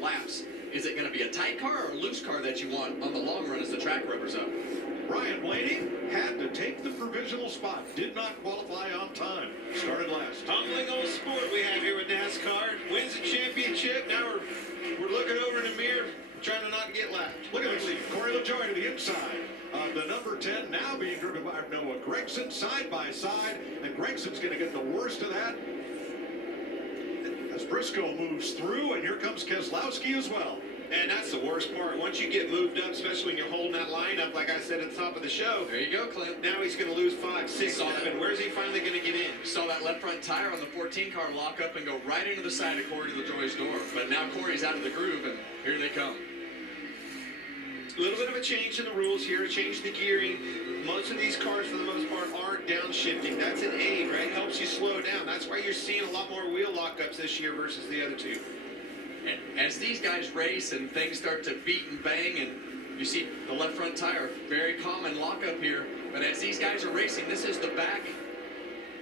laps. Is it going to be a tight car or a loose car that you want on the long run as the track rubber's up? Ryan Blaney had to take the provisional spot. Did not qualify on time. Started last. Humbling old sport we have here with NASCAR. Wins the championship. Now we're looking over in the mirror, trying to not get lapped. Look at this. Corey LaJoie to the inside. The number 10 now being driven by Noah Gragson side by side. And Gregson's going to get the worst of that as Briscoe moves through. And here comes Keselowski as well. And that's the worst part. Once you get moved up, especially when you're holding that line up, like I said at the top of the show. There you go, Clint. Now he's going to lose 5, 6, 7. Where's he finally going to get in? Saw that left front tire on the 14 car lock up and go right into the side of Corey LaJoie's door. But now Corey's out of the groove, and here they come. A little bit of a change in the rules here, change the gearing. Most of these cars, for the most part, are downshifting. That's an aid, right? Helps you slow down. That's why you're seeing a lot more wheel lockups this year versus the other two. And as these guys race and things start to beat and bang, and you see the left front tire, very common lockup here. But as these guys are racing, this is the back,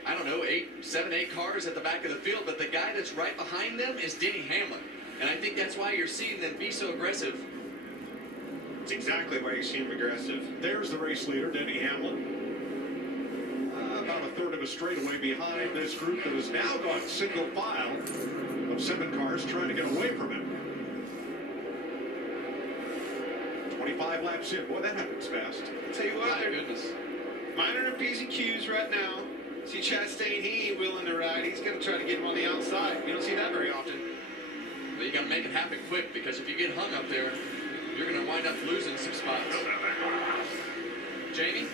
I don't know, 7, 8 cars at the back of the field. But the guy that's right behind them is Denny Hamlin. And I think that's why you're seeing them be so aggressive. That's exactly why you see him aggressive. There's the race leader, Denny Hamlin. About a third of a straightaway behind this group that has now gone single file of 7 cars trying to get away from him. 25 laps in. Boy, that happens fast. I'll tell you what, My goodness. minor P's and Q's right now. See Chastain, he ain't willing to ride. He's going to try to get him on the outside. You don't see that very often. But you got to make it happen quick, because if you get hung up there, you're going to wind up losing some spots. Jamie?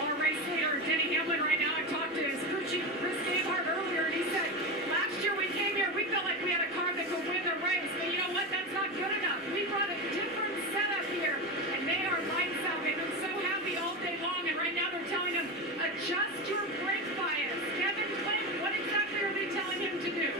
Our race leader, Denny Hamlin, right now. I talked to his crew chief, Chris Gabehart, earlier, and he said, last year we came here, we felt like we had a car that could win the race. But you know what? That's not good enough. We brought a different setup here, and they are lights out. They've been so happy all day long, and right now they're telling him, adjust your brake bias. Kevin, Clint, what exactly are they telling him to do?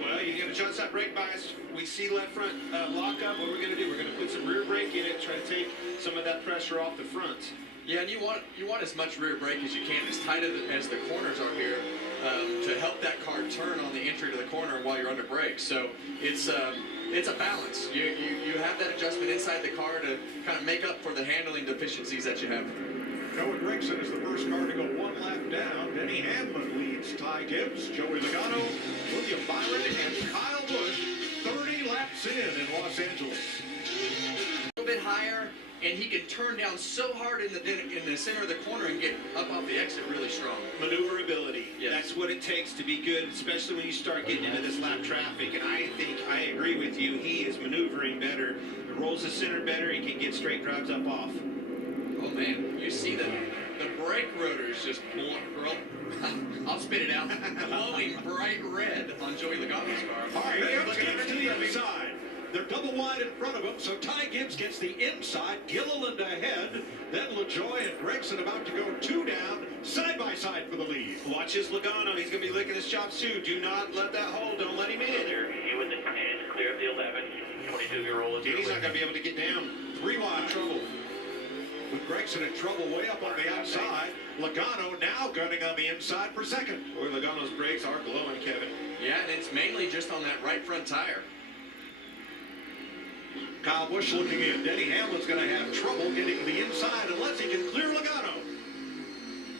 Well, you got to adjust that brake bias. We see left front lock up. What we're going to do, we're going to put some rear brake in it, try to take some of that pressure off the front. Yeah, and you want as much rear brake as you can, as tight as the corners are here, to help that car turn on the entry to the corner while you're under brakes. So it's a balance. You have that adjustment inside the car to kind of make up for the handling deficiencies that you have. Noah Gragson is the first car to go 1 lap down. Denny Hamlin leads Ty Gibbs, Joey Logano, William Byron, and Kyle Busch 30 laps in Los Angeles. A little bit higher, and he can turn down so hard in the center of the corner and get up off the exit really strong. Maneuverability. Yes. That's what it takes to be good, especially when you start getting into this lap traffic. And I think I agree with you. He is maneuvering better. He rolls the center better. He can get straight drives up off. Oh man, you see the brake rotors just I'll spit it out, glowing bright red on Joey Logano's car. All right, here comes Gibbs to the inside. They're double wide in front of him, so Ty Gibbs gets the inside. Gilliland ahead. Then LaJoie and Gragson about to go 2 down, side by side for the lead. Watch his Logano. He's going to be licking his chops too. Do not let that hold. Don't let him in. You in the 10, clear of the 11, 22-year-old. He's not going to be able to get down. 3 wide. Trouble. With Gragson in trouble way up on the outside. Logano now gunning on the inside for second. Boy, Logano's brakes are glowing, Kevin. Yeah, and it's mainly just on that right front tire. Kyle Busch looking in. Denny Hamlin's going to have trouble getting to the inside unless he can clear Logano.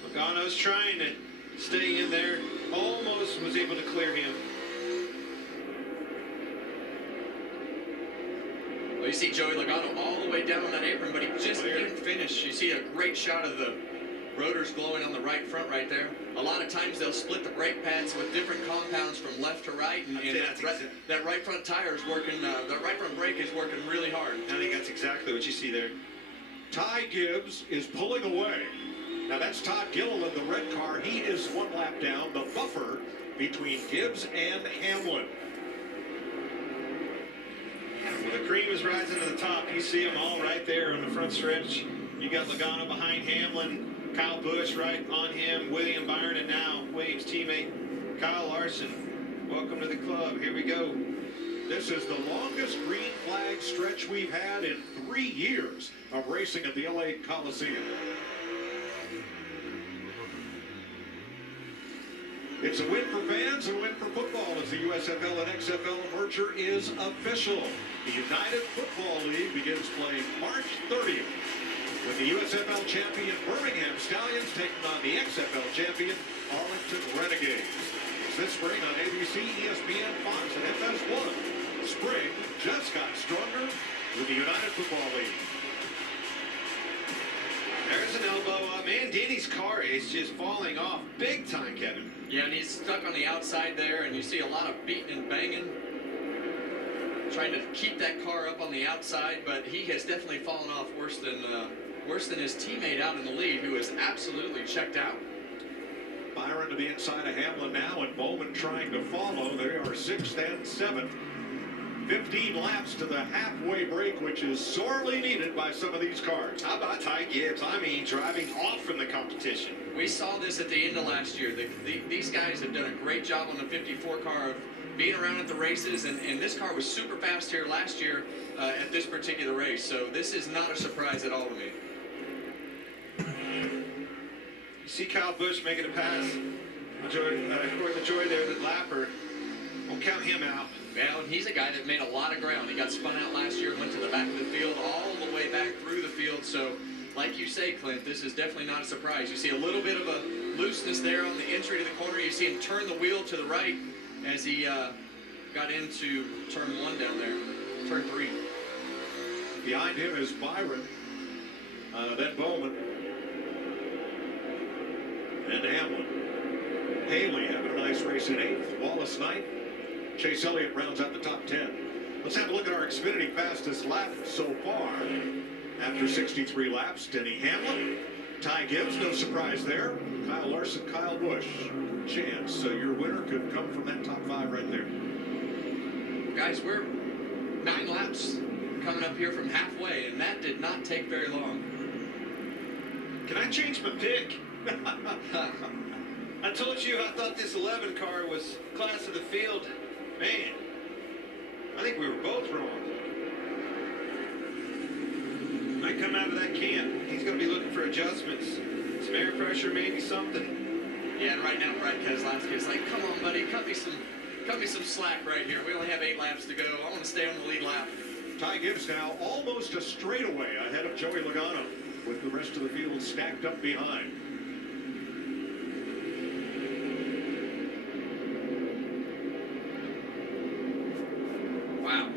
Logano's trying to stay in there. Almost was able to clear him. Well, you see Joey Logano all the way down on that apron, but he just didn't finish. You see a great shot of the rotors glowing on the right front right there. A lot of times they'll split the brake pads with different compounds from left to right, and that right front tire is working, that right front brake is working really hard. I think that's exactly what you see there. Ty Gibbs is pulling away. Now that's Todd Gilliland, the red car. He is 1 lap down, the buffer between Gibbs and Hamlin. Well, the cream is rising to the top. You see them all right there on the front stretch. You got Logano behind Hamlin, Kyle Busch right on him, William Byron, and now Williams' teammate Kyle Larson. Welcome to the club. Here we go. This is the longest green flag stretch we've had in 3 years of racing at the LA Coliseum. It's a win for fans and a win for football as the USFL and XFL merger is official. The United Football League begins playing March 30th with the USFL champion Birmingham Stallions taking on the XFL champion Arlington Renegades. It's this spring on ABC, ESPN, Fox, and FS1. Spring just got stronger with the United Football League. There's an elbow up. Man, Danny's car is just falling off big time, Kevin. Yeah, and he's stuck on the outside there, and you see a lot of beating and banging, trying to keep that car up on the outside, but he has definitely fallen off worse than his teammate out in the lead, who is absolutely checked out. Byron to the inside of Hamlin now, and Bowman trying to follow. They are 6th and 7th. 15 laps to the halfway break, which is sorely needed by some of these cars. How about Ty Gibbs? I mean, driving off from the competition. We saw this at the end of last year. These guys have done a great job on the 54 car of being around at the races, and this car was super fast here last year at this particular race, so this is not a surprise at all to me. You see Kyle Busch making a pass. Corey LaJoy there, the lapper. Won't count him out. Well, and he's a guy that made a lot of ground. He got spun out last year, went to the back of the field, all the way back through the field. So, like you say, Clint, this is definitely not a surprise. You see a little bit of a looseness there on the entry to the corner. You see him turn the wheel to the right as he got into turn 1 down there, turn 3. Behind him is Byron, then Bowman, and Hamlin. Haley having a nice race in 8th, Wallace 9th. Chase Elliott rounds out the top 10. Let's have a look at our Xfinity fastest lap so far. After 63 laps, Denny Hamlin, Ty Gibbs, no surprise there. Kyle Larson, Kyle Busch. Chance, so your winner could come from that top 5 right there. Guys, we're 9 laps coming up here from halfway, and that did not take very long. Can I change my pick? I told you I thought this 11 car was class of the field. Man, I think we were both wrong. Might come out of that camp. He's going to be looking for adjustments. Some air pressure, maybe something. Yeah, and right now Brad Keselowski is like, come on, buddy, cut me some slack right here. We only have 8 laps to go. I want to stay on the lead lap. Ty Gibbs now almost a straightaway ahead of Joey Logano, with the rest of the field stacked up behind.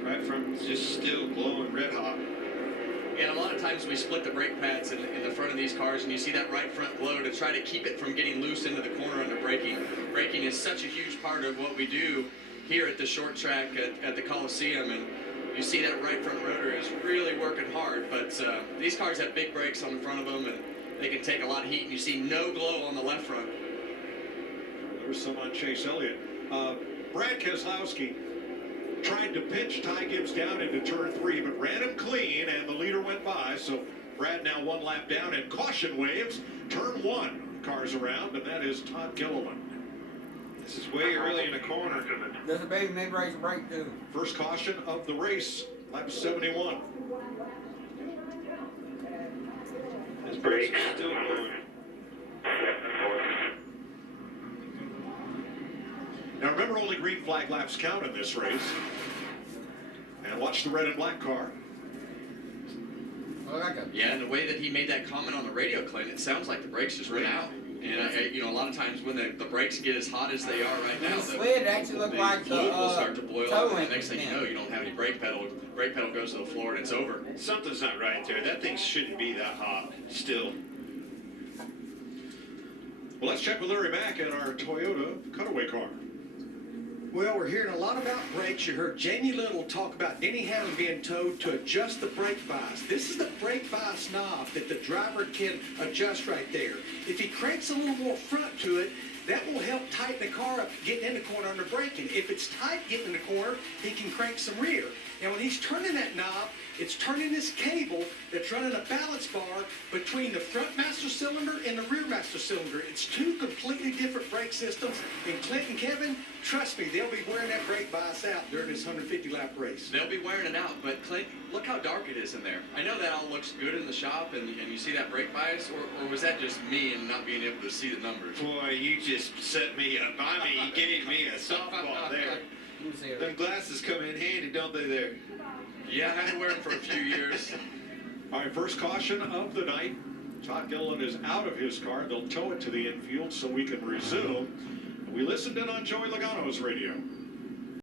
Right front, just still glowing red hot. And a lot of times we split the brake pads in the front of these cars, and you see that right front glow to try to keep it from getting loose into the corner under braking. Braking is such a huge part of what we do here at the short track at the Coliseum, and you see that right front rotor is really working hard, but these cars have big brakes on the front of them, and they can take a lot of heat, and you see no glow on the left front. There's some on Chase Elliott. Brad Keselowski tried to pinch Ty Gibbs down into turn 3, but ran him clean, and the leader went by. So Brad now 1 lap down, and caution waves. Turn 1 cars around, and that is Todd Gilliland. This is way early in the corner. There's a big mid-race break too. First caution of the race, lap 71. This break's still going. Now remember, only green flag laps count in this race. And watch the red and black car. Yeah, and the way that he made that comment on the radio, Clint, it sounds like the brakes just ran out. And a lot of times when the brakes get as hot as they are right now, the sled actually looked like fluid will start to boil up, and the next thing you yeah. know, you don't have any brake pedal. Brake pedal goes to the floor, and it's over. Something's not right there. That thing shouldn't be that hot still. Well, let's check with Larry Mack in our Toyota cutaway car. Well, we're hearing a lot about brakes. You heard Jamie Little talk about Denny Hamlin being told to adjust the brake bias. This is the brake bias knob that the driver can adjust right there. If he cranks a little more front to it, that will help tighten the car up getting in the corner under braking. If it's tight getting in the corner, he can crank some rear. Now, when he's turning that knob, it's turning this cable that's running a balance bar between the front master cylinder and the rear master cylinder. It's 2 completely different brake systems. And Clint and Kevin, trust me, they'll be wearing that brake bias out during this 150-lap race. They'll be wearing it out, but Clint, look how dark it is in there. I know that all looks good in the shop, and you see that brake bias, or was that just me and not being able to see the numbers? Boy, you just set me up. I mean, he gave me a softball there. Who's here? Them glasses come in handy, don't they there? Yeah, I haven't wear them for a few years. All right, first caution of the night. Todd Gilliland is out of his car. They'll tow it to the infield so we can resume. We listened in on Joey Logano's radio.